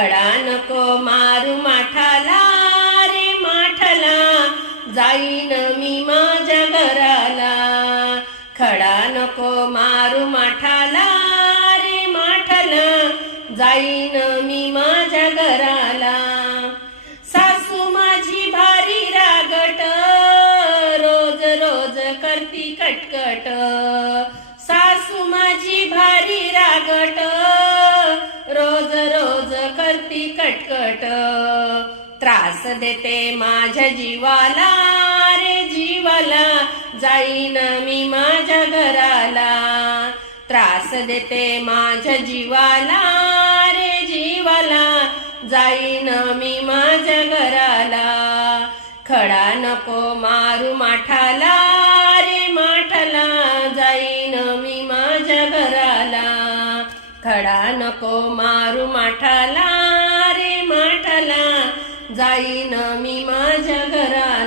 खडा नको मारू माठाला रे माठला जाईन मी माझ्या घराला. खडा नको मारू माठाला रे माठला जाईन मी माझ्या घराला. सासू माझी भारी रागट रोज रोज करती कटकट. सासू माझी भारी करती कटकट. त्रास देते माझ्या जीवाला. रे जीवाला जाईन मी माझ्या घराला. त्रास देते माझ्या जीवाला. रे जीवाला जाईन मी माझ्या घराला. खडा नको मारू माठाला. खडा नको मारू माठाला रे माठाला. जाईन मी माझ्या घराला.